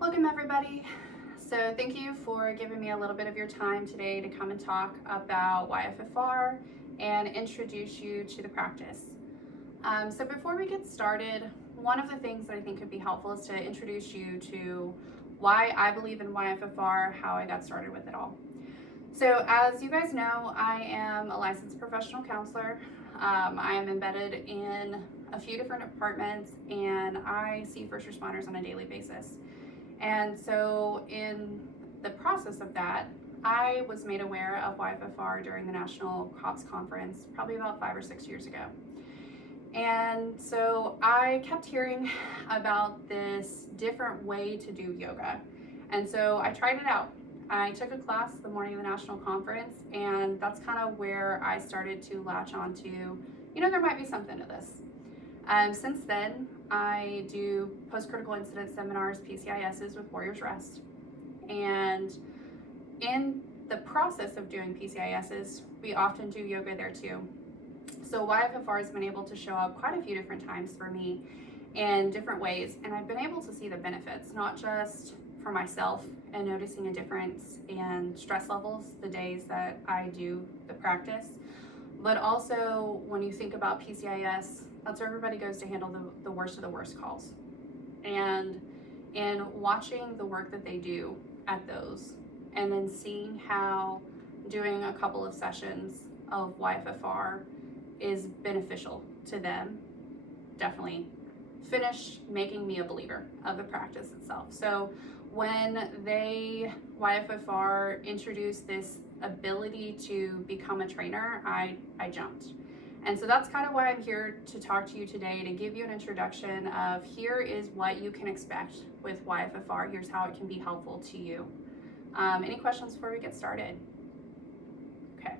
Welcome everybody. So thank you for giving me a little bit of your time today to come and talk about YFFR and introduce you to the practice. So before we get started, one of the things that I think could be helpful is to introduce you to why I believe in YFFR, how I got started with it all. So as you guys know, I am a licensed professional counselor. I am embedded in a few different departments and I see first responders on a daily basis. And so in the process of that, I was made aware of YFFR during the National COPS Conference probably about 5 or 6 years ago. And so I kept hearing about this different way to do yoga. And so I tried it out. I took a class the morning of the national conference, and that's kind of where I started to latch on to, there might be something to this. Since then, I do post-critical incident seminars, PCISs with Warriors Rest. And in the process of doing PCISs, we often do yoga there too. So YFFR has been able to show up quite a few different times for me in different ways. And I've been able to see the benefits, not just for myself and noticing a difference in stress levels the days that I do the practice, but also when you think about PCIS, that's where everybody goes to handle the worst of the worst calls. And in watching the work that they do at those, and then seeing how doing a couple of sessions of YFFR is beneficial to them, definitely finished making me a believer of the practice itself. So when YFFR introduced this ability to become a trainer, I jumped. And so that's kind of why I'm here to talk to you today, to give you an introduction of here is what you can expect with YFFR. Here's how it can be helpful to you. Any questions before we get started? Okay.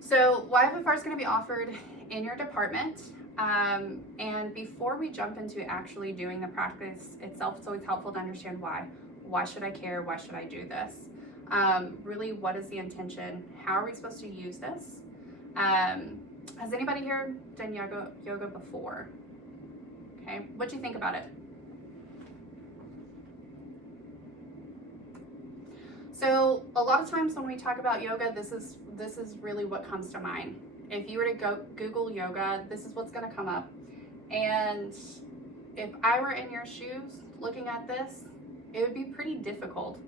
So YFFR is going to be offered in your department. And before we jump into actually doing the practice itself, it's always helpful to understand why. Why should I care? Why should I do this? Really, what is the intention? How are we supposed to use this? Has anybody here done yoga before? Okay, what'd you think about it? So a lot of times when we talk about yoga, this is really what comes to mind. If you were to go Google yoga, this is what's going to come up. And if I were in your shoes looking at this, it would be pretty difficult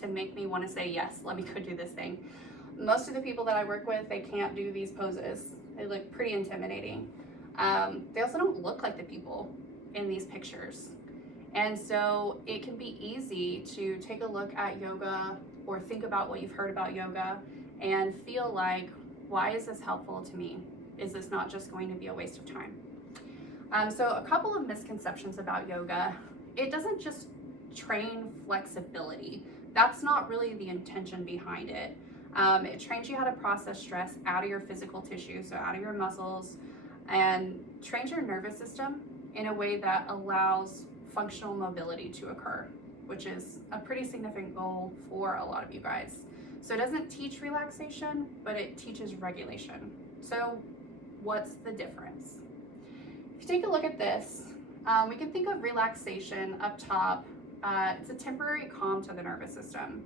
to make me want to say, yes, let me go do this thing. Most of the people that I work with, they can't do these poses. They look pretty intimidating. They also don't look like the people in these pictures. And so it can be easy to take a look at yoga or think about what you've heard about yoga and feel like, why is this helpful to me? Is this not just going to be a waste of time? So a couple of misconceptions about yoga. It doesn't just train flexibility. That's not really the intention behind it. It trains you how to process stress out of your physical tissue, so out of your muscles, and trains your nervous system in a way that allows functional mobility to occur, which is a pretty significant goal for a lot of you guys. So it doesn't teach relaxation, but it teaches regulation. So what's the difference? If you take a look at this, we can think of relaxation up top. It's a temporary calm to the nervous system.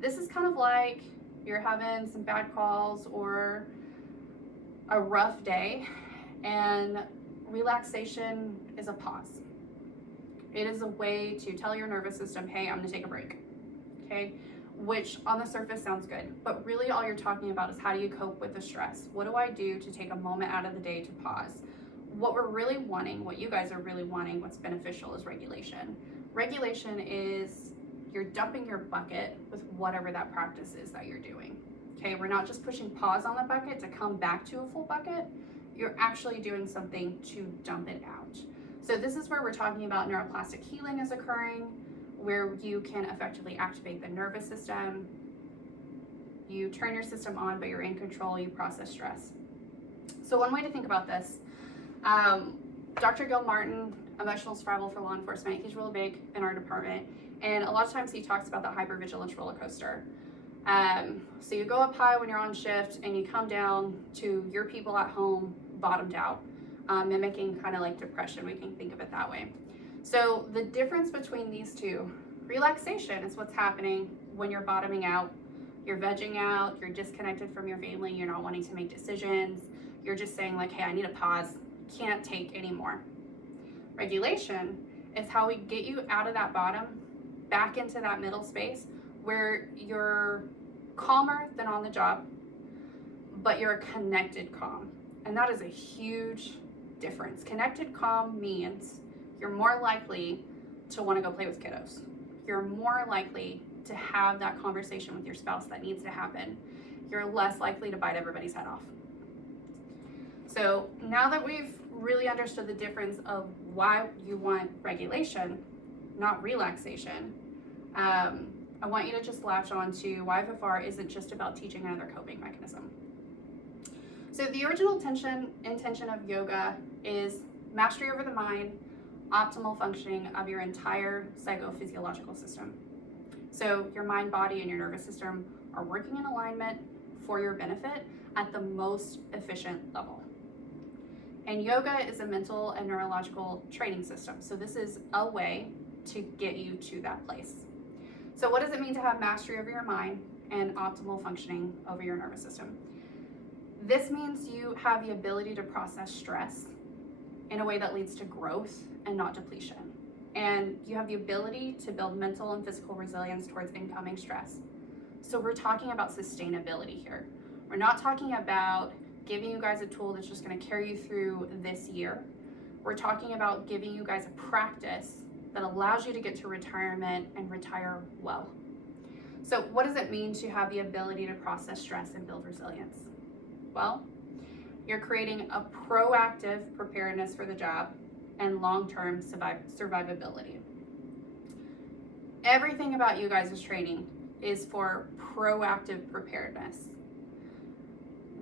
This is kind of like you're having some bad calls or a rough day, and relaxation is a pause. It is a way to tell your nervous system, hey, I'm gonna take a break, okay? Which on the surface sounds good, but really all you're talking about is how do you cope with the stress? What do I do to take a moment out of the day to pause? What we're really wanting, what you guys are really wanting, what's beneficial is regulation. Regulation is you're dumping your bucket with whatever that practice is that you're doing. Okay, we're not just pushing pause on the bucket to come back to a full bucket. You're actually doing something to dump it out. So this is where we're talking about neuroplastic healing is occurring, where you can effectively activate the nervous system. You turn your system on, but you're in control, you process stress. So one way to think about this, Dr. Gil Martin, emotional survival for law enforcement, he's real big in our department. And a lot of times he talks about the hypervigilance roller coaster. So you go up high when you're on shift and you come down to your people at home bottomed out, mimicking kind of like depression. We can think of it that way. So the difference between these two, relaxation is what's happening when you're bottoming out, you're vegging out, you're disconnected from your family, you're not wanting to make decisions, you're just saying like, hey, I need a pause, can't take anymore. Regulation is how we get you out of that bottom, back into that middle space where you're calmer than on the job, but you're a connected calm. And that is a huge difference. Connected calm means you're more likely to want to go play with kiddos. You're more likely to have that conversation with your spouse that needs to happen. You're less likely to bite everybody's head off. So now that we've really understood the difference of why you want regulation, not relaxation, I want you to just latch on to YFFR isn't just about teaching another coping mechanism. So the original intention of yoga is mastery over the mind, optimal functioning of your entire psychophysiological system. So your mind, body, and your nervous system are working in alignment for your benefit at the most efficient level. And yoga is a mental and neurological training system. So this is a way to get you to that place. So what does it mean to have mastery over your mind and optimal functioning over your nervous system? This means you have the ability to process stress in a way that leads to growth and not depletion. And you have the ability to build mental and physical resilience towards incoming stress. So we're talking about sustainability here. We're not talking about giving you guys a tool that's just going to carry you through this year. We're talking about giving you guys a practice that allows you to get to retirement and retire well. So what does it mean to have the ability to process stress and build resilience? Well, you're creating a proactive preparedness for the job and long-term survivability. Everything about you guys' training is for proactive preparedness.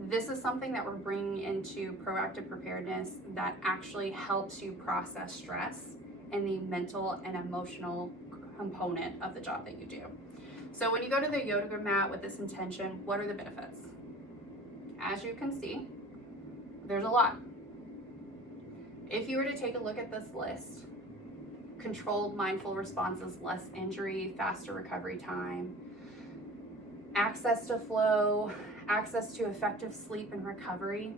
This is something that we're bringing into proactive preparedness that actually helps you process stress and the mental and emotional component of the job that you do. So when you go to the yoga mat with this intention, what are the benefits? As you can see, there's a lot. If you were to take a look at this list, controlled mindful responses, less injury, faster recovery time, access to flow, access to effective sleep and recovery,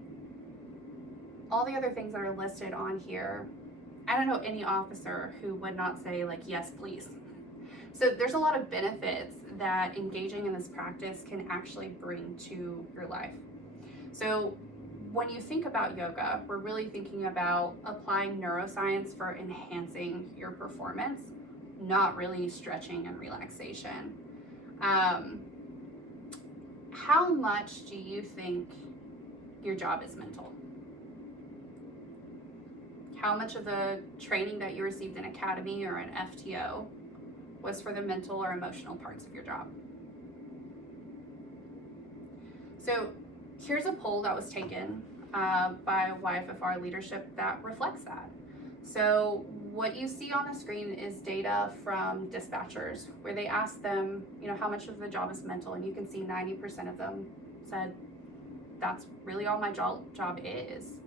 all the other things that are listed on here, I don't know any officer who would not say like, yes, please. So there's a lot of benefits that engaging in this practice can actually bring to your life. So when you think about yoga, we're really thinking about applying neuroscience for enhancing your performance, not really stretching and relaxation. How much do you think your job is mental? How much of the training that you received in academy or an FTO was for the mental or emotional parts of your job? So here's a poll that was taken by YFFR leadership that reflects that. So what you see on the screen is data from dispatchers where they asked them, how much of the job is mental, and you can see 90% of them said, that's really all my job is.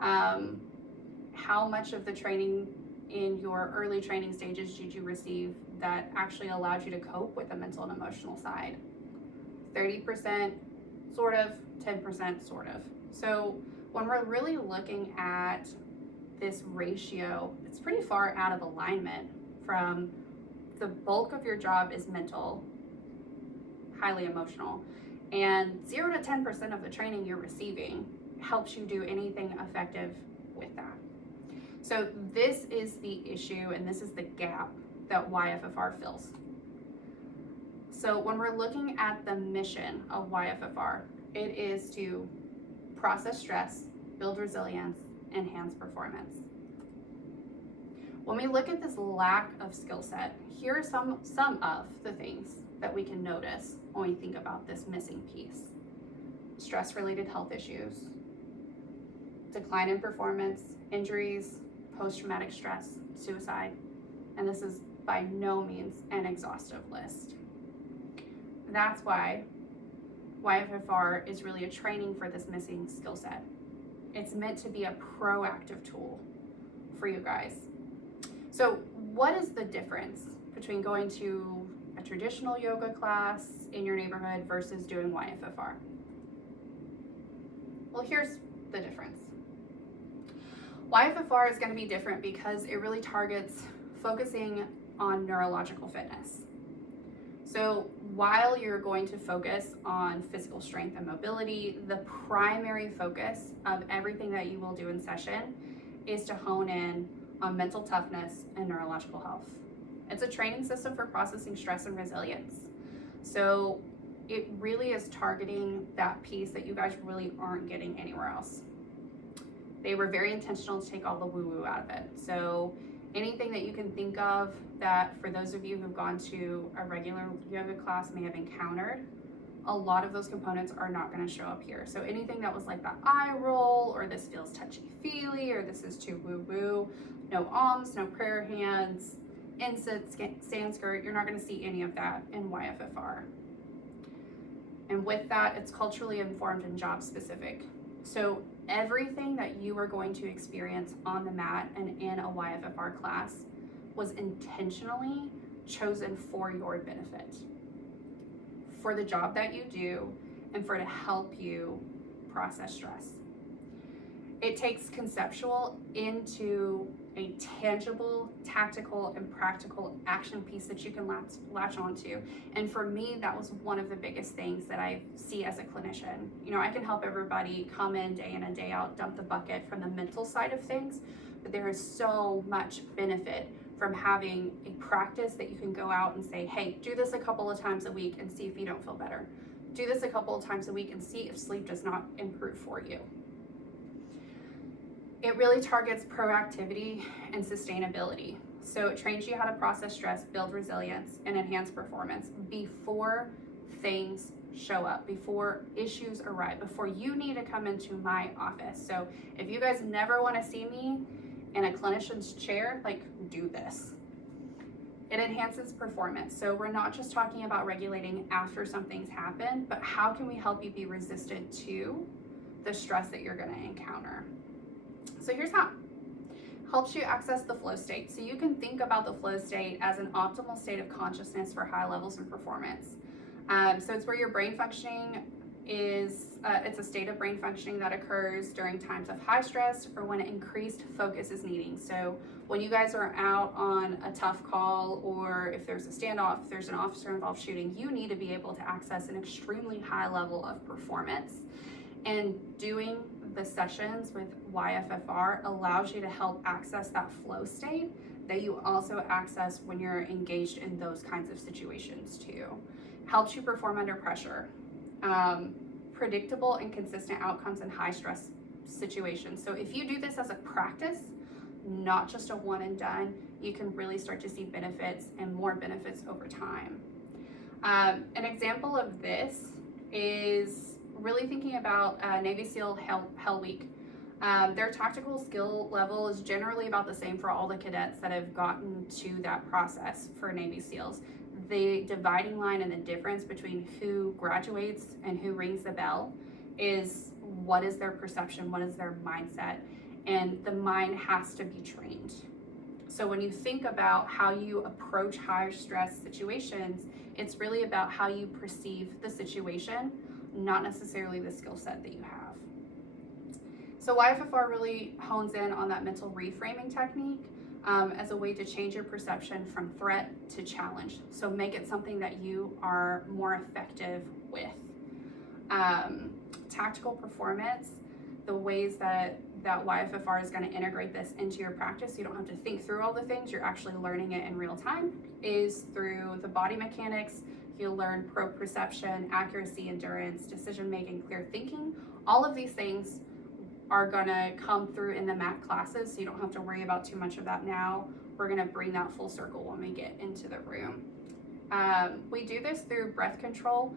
How much of the training in your early training stages did you receive that actually allowed you to cope with the mental and emotional side? 30% sort of, 10% sort of. So when we're really looking at this ratio, it's pretty far out of alignment from the bulk of your job is mental, highly emotional, and 0 to 10% of the training you're receiving helps you do anything effective with that. So this is the issue, and this is the gap that YFFR fills. So when we're looking at the mission of YFFR, it is to process stress, build resilience, enhance performance. When we look at this lack of skill set, here are some of the things that we can notice when we think about this missing piece. Stress-related health issues, decline in performance, injuries, post-traumatic stress, suicide, and this is by no means an exhaustive list. That's why YFFR is really a training for this missing skill set. It's meant to be a proactive tool for you guys. So what is the difference between going to a traditional yoga class in your neighborhood versus doing YFFR? Well, here's the difference. YFFR is going to be different because it really targets focusing on neurological fitness. So while you're going to focus on physical strength and mobility, the primary focus of everything that you will do in session is to hone in on mental toughness and neurological health. It's a training system for processing stress and resilience. So it really is targeting that piece that you guys really aren't getting anywhere else. They were very intentional to take all the woo-woo out of it. So anything that you can think of that for those of you who've gone to a regular yoga class may have encountered, a lot of those components are not going to show up here. So anything that was like the eye roll, or this feels touchy-feely, or this is too woo-woo, no alms, no prayer hands, incense, Sanskrit, you're not going to see any of that in YFFR. And with that, it's culturally informed and job specific. So everything that you are going to experience on the mat and in a YFFR class was intentionally chosen for your benefit, for the job that you do, and for to help you process stress. It takes conceptual into a tangible, tactical, and practical action piece that you can latch onto. And for me, that was one of the biggest things that I see as a clinician. You know, I can help everybody come in and day out, dump the bucket from the mental side of things, but there is so much benefit from having a practice that you can go out and say, hey, do this a couple of times a week and see if you don't feel better. Do this a couple of times a week and see if sleep does not improve for you. It really targets proactivity and sustainability. So it trains you how to process stress, build resilience, and enhance performance before things show up, before issues arrive, before you need to come into my office. So if you guys never want to see me in a clinician's chair, like, do this. It enhances performance. So we're not just talking about regulating after something's happened, but how can we help you be resistant to the stress that you're going to encounter? So here's how. Helps you access the flow state. So you can think about the flow state as an optimal state of consciousness for high levels of performance. So it's where your brain functioning is, it's a state of brain functioning that occurs during times of high stress or when increased focus is needing. So when you guys are out on a tough call, or if there's a standoff, if there's an officer involved shooting, you need to be able to access an extremely high level of performance. And doing the sessions with YFFR allows you to help access that flow state that you also access when you're engaged in those kinds of situations too. Helps you perform under pressure. Predictable and consistent outcomes in high stress situations. So if you do this as a practice, not just a one and done, you can really start to see benefits and more benefits over time. An example of this is really thinking about Navy SEAL Hell Week. Their tactical skill level is generally about the same for all the cadets that have gotten to that process for Navy SEALs. The dividing line and the difference between who graduates and who rings the bell is what is their perception, what is their mindset, and the mind has to be trained. So when you think about how you approach high stress situations, it's really about how you perceive the situation, not necessarily the skill set that you have. So YFFR really hones in on that mental reframing technique as a way to change your perception from threat to challenge. So make it something that you are more effective with. Tactical performance, the ways that YFFR is going to integrate this into your practice, you don't have to think through all the things, you're actually learning it in real time, is through the body mechanics. You'll learn proprioception, accuracy, endurance, decision-making, clear thinking. All of these things are gonna come through in the mat classes, so you don't have to worry about too much of that now. We're gonna bring that full circle when we get into the room. We do this through breath control.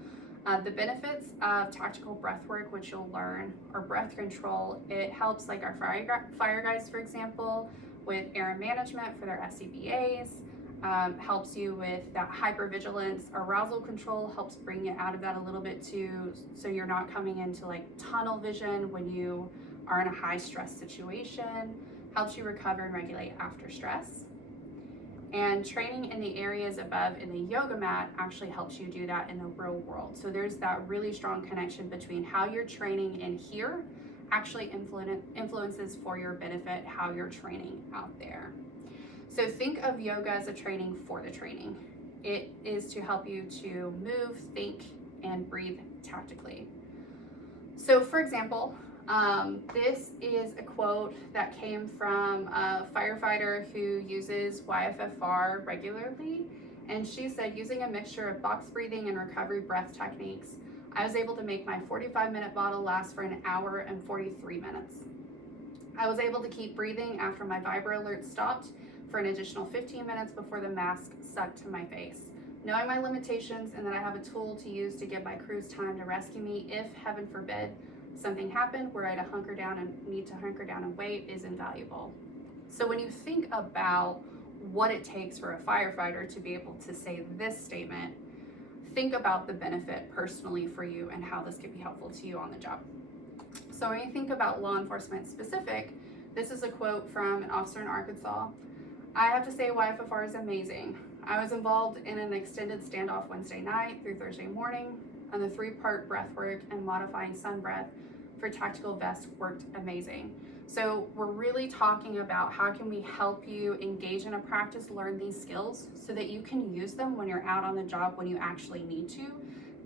The benefits of tactical breath work, which you'll learn, are breath control. It helps, like our fire guys, for example, with air management for their SCBAs. Helps you with that hypervigilance. Arousal control helps bring you out of that a little bit too, so you're not coming into like tunnel vision when you are in a high stress situation. Helps you recover and regulate after stress. And training in the areas above in the yoga mat actually helps you do that in the real world. So there's that really strong connection between how you're training in here actually influences for your benefit how you're training out there. So think of yoga as a training for the training. It is to help you to move, think, and breathe tactically. So for example, this is a quote that came from a firefighter who uses YFFR regularly. And she said, using a mixture of box breathing and recovery breath techniques, I was able to make my 45-minute bottle last for an hour and 43 minutes. I was able to keep breathing after my vibro alert stopped for an additional 15 minutes before the mask sucked to my face. Knowing my limitations and that I have a tool to use to give my crews time to rescue me if, heaven forbid, something happened where I had to need to hunker down and wait is invaluable. So when you think about what it takes for a firefighter to be able to say this statement, think about the benefit personally for you and how this could be helpful to you on the job. So when you think about law enforcement specific, this is a quote from an officer in Arkansas. I have to say YFFR is amazing. I was involved in an extended standoff Wednesday night through Thursday morning, and the 3-part breath work and modifying sun breath for tactical vest worked amazing. So we're really talking about how can we help you engage in a practice, learn these skills so that you can use them when you're out on the job when you actually need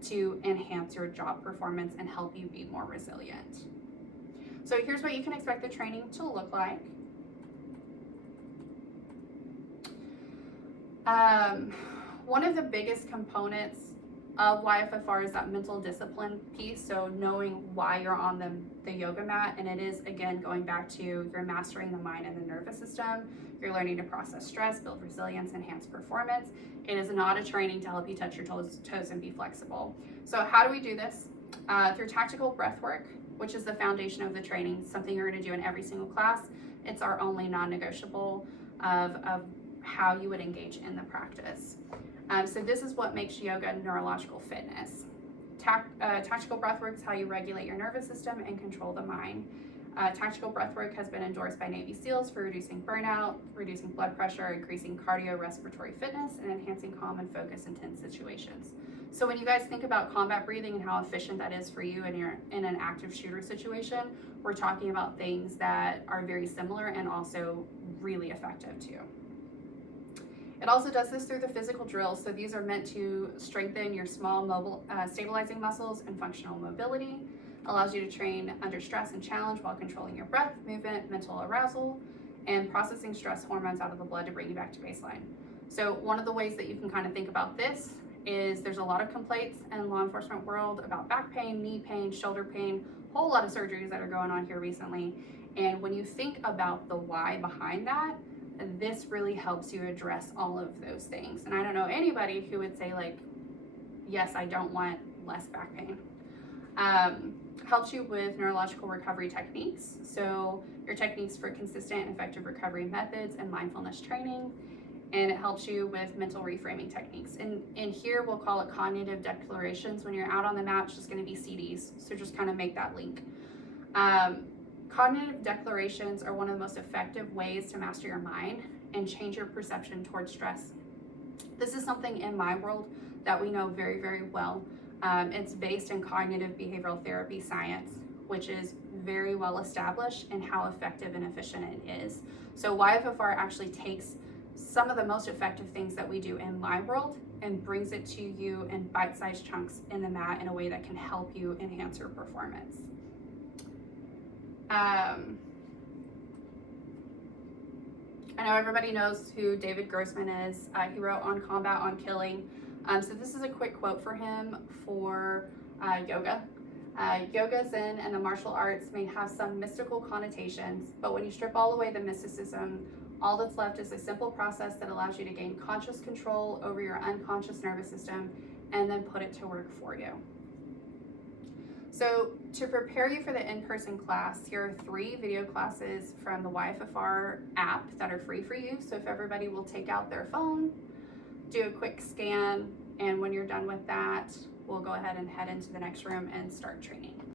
to enhance your job performance and help you be more resilient. So here's what you can expect the training to look like. One of the biggest components of YFFR is that mental discipline piece, so knowing why you're on the yoga mat, and it is, again, going back to you're mastering the mind and the nervous system, you're learning to process stress, build resilience, enhance performance. It is not a training to help you touch your toes and be flexible. So how do we do this? Through tactical breath work, which is the foundation of the training, something you're going to do in every single class. It's our only non-negotiable of how you would engage in the practice. So this is what makes yoga neurological fitness. Tactical breathwork is how you regulate your nervous system and control the mind. Tactical breathwork has been endorsed by Navy SEALs for reducing burnout, reducing blood pressure, increasing cardiorespiratory fitness, and enhancing calm and focus in tense situations. So when you guys think about combat breathing and how efficient that is for you and you're in an active shooter situation, we're talking about things that are very similar and also really effective too. It also does this through the physical drills. So these are meant to strengthen your small mobile stabilizing muscles and functional mobility. Allows you to train under stress and challenge while controlling your breath, movement, mental arousal, and processing stress hormones out of the blood to bring you back to baseline. So one of the ways that you can kind of think about this is there's a lot of complaints in law enforcement world about back pain, knee pain, shoulder pain, a whole lot of surgeries that are going on here recently. And when you think about the why behind that, this really helps you address all of those things. And I don't know anybody who would say like, yes, I don't want less back pain. Helps you with neurological recovery techniques. So your techniques for consistent and effective recovery methods and mindfulness training. And it helps you with mental reframing techniques. And here we'll call it cognitive declarations. When you're out on the mat, it's just gonna be CDs. So just kind of make that link. Cognitive declarations are one of the most effective ways to master your mind and change your perception towards stress. This is something in my world that we know very, very well. It's based in cognitive behavioral therapy science, which is very well established in how effective and efficient it is. So YFFR actually takes some of the most effective things that we do in my world and brings it to you in bite-sized chunks in the mat in a way that can help you enhance your performance. I know everybody knows who David Grossman is. He wrote On Combat, On Killing. So this is a quick quote for him for yoga. Yoga, Zen, and the martial arts may have some mystical connotations, but when you strip all away the mysticism, all that's left is a simple process that allows you to gain conscious control over your unconscious nervous system and then put it to work for you. So to prepare you for the in-person class, here are 3 video classes from the YFFR app that are free for you. So if everybody will take out their phone, do a quick scan, and when you're done with that, we'll go ahead and head into the next room and start training.